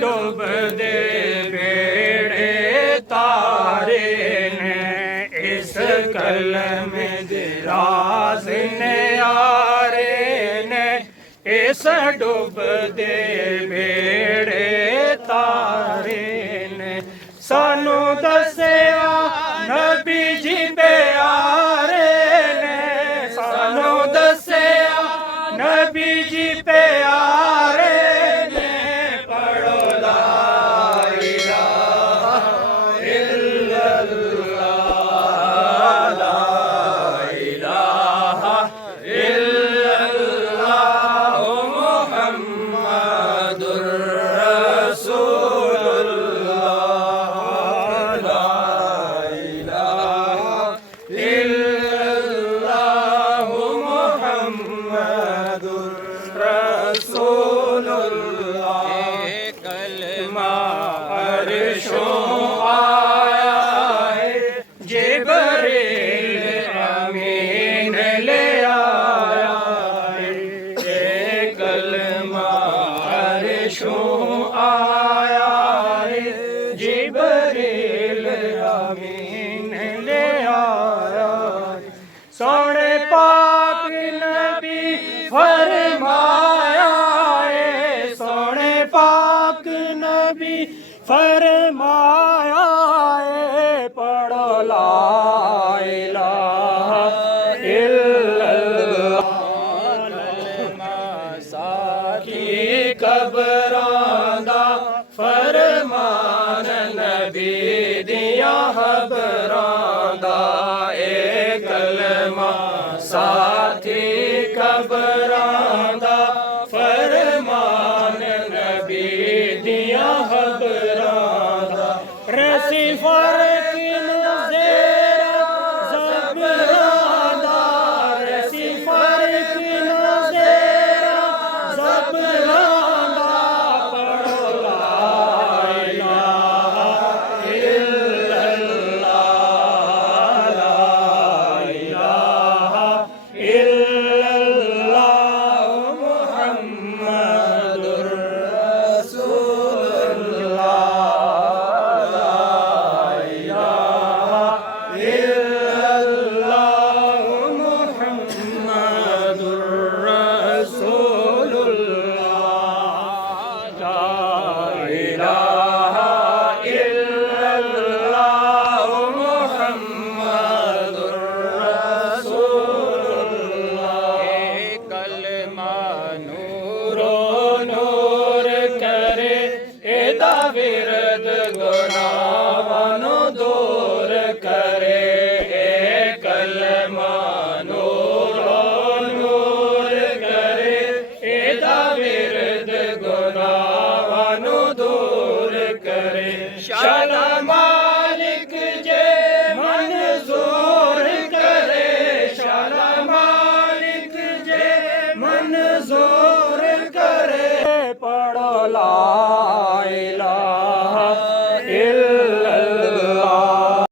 डूब दे बेड़े तारे ने इस कलम दिराज ने यारे ने इस डूब दे बेड़े तारे ने सानू दस्या नबी जी प्यारे ने सानू दस्या नबी जी प्यारे सोने पाक नबी फरमाया है सोने पाक नबी फरमाया है पढ़ो ला इलाहा इल्लल्लाह साकी कबरां दा फरमान नबी दिया खबरां दा साथी कबरां दा फरमान नबी दिया खबरां दा रसी फर्क नज़ेरा ज़बरां दा रसी फर्क नज़ेरा ज़बरां दा पढ़ो ला इलाहा इल्लल्लाह ला इलाहा इल्लल्लाह भला